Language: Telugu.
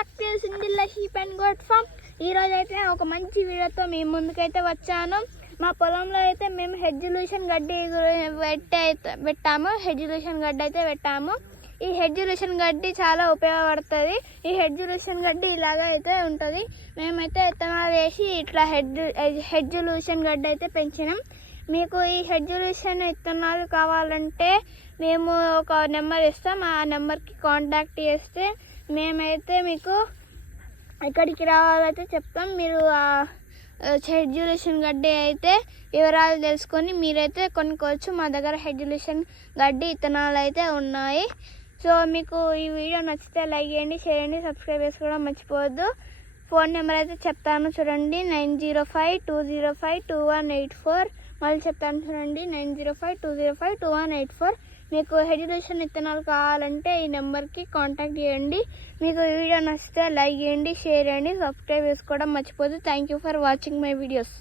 Back to single sheep and goat farm. ఈరోజు అయితే ఒక మంచి వీడియోతో మీ ముందుకైతే వచ్చాను. మా పొలంలో అయితే మేము హెడ్జులేషన్ గడ్డి పెట్టాము. ఈ హెడ్జులేషన్ గడ్డి చాలా ఉపయోగపడుతుంది. ఈ హెడ్జులేషన్ గడ్డి ఇలాగ అయితే ఉంటుంది. మేమైతే విత్తనాలు వేసి ఇట్లా హెడ్జులేషన్ గడ్డి అయితే పెంచినాం. మీకు ఈ హెడ్జులేషన్ విత్తనాలు కావాలంటే మేము ఒక నెంబర్ ఇస్తాం. ఆ నెంబర్కి కాంటాక్ట్ చేస్తే మేమైతే మీకు ఎక్కడికి రావాలైతే చెప్తాం. మీరు హెడ్జులేషన్ గడ్డి అయితే వివరాలు తెలుసుకొని మీరైతే కొనుక్కోవచ్చు. మా దగ్గర హెడ్జులేషన్ గడ్డి విత్తనాలు అయితే ఉన్నాయి. సో మీకు ఈ వీడియో నచ్చితే లైక్ చేయండి, షేర్ చేయండి, సబ్స్క్రైబ్ చేసుకోవడం మర్చిపోవద్దు. ఫోన్ నెంబర్ అయితే చెప్తాను చూడండి, 9052052184. మళ్ళీ చెప్తాను చూడండి, 9052052184. మీకు హెడ్జులేషన్ విత్తనాలు కావాలంటే ఈ నెంబర్కి కాంటాక్ట్ చేయండి. మీకు ఈ వీడియో నచ్చితే లైక్ చేయండి, షేర్ చేయండి, సబ్స్క్రైబ్ చేసుకోవడం మర్చిపోద్దు. Thank you for watching my videos.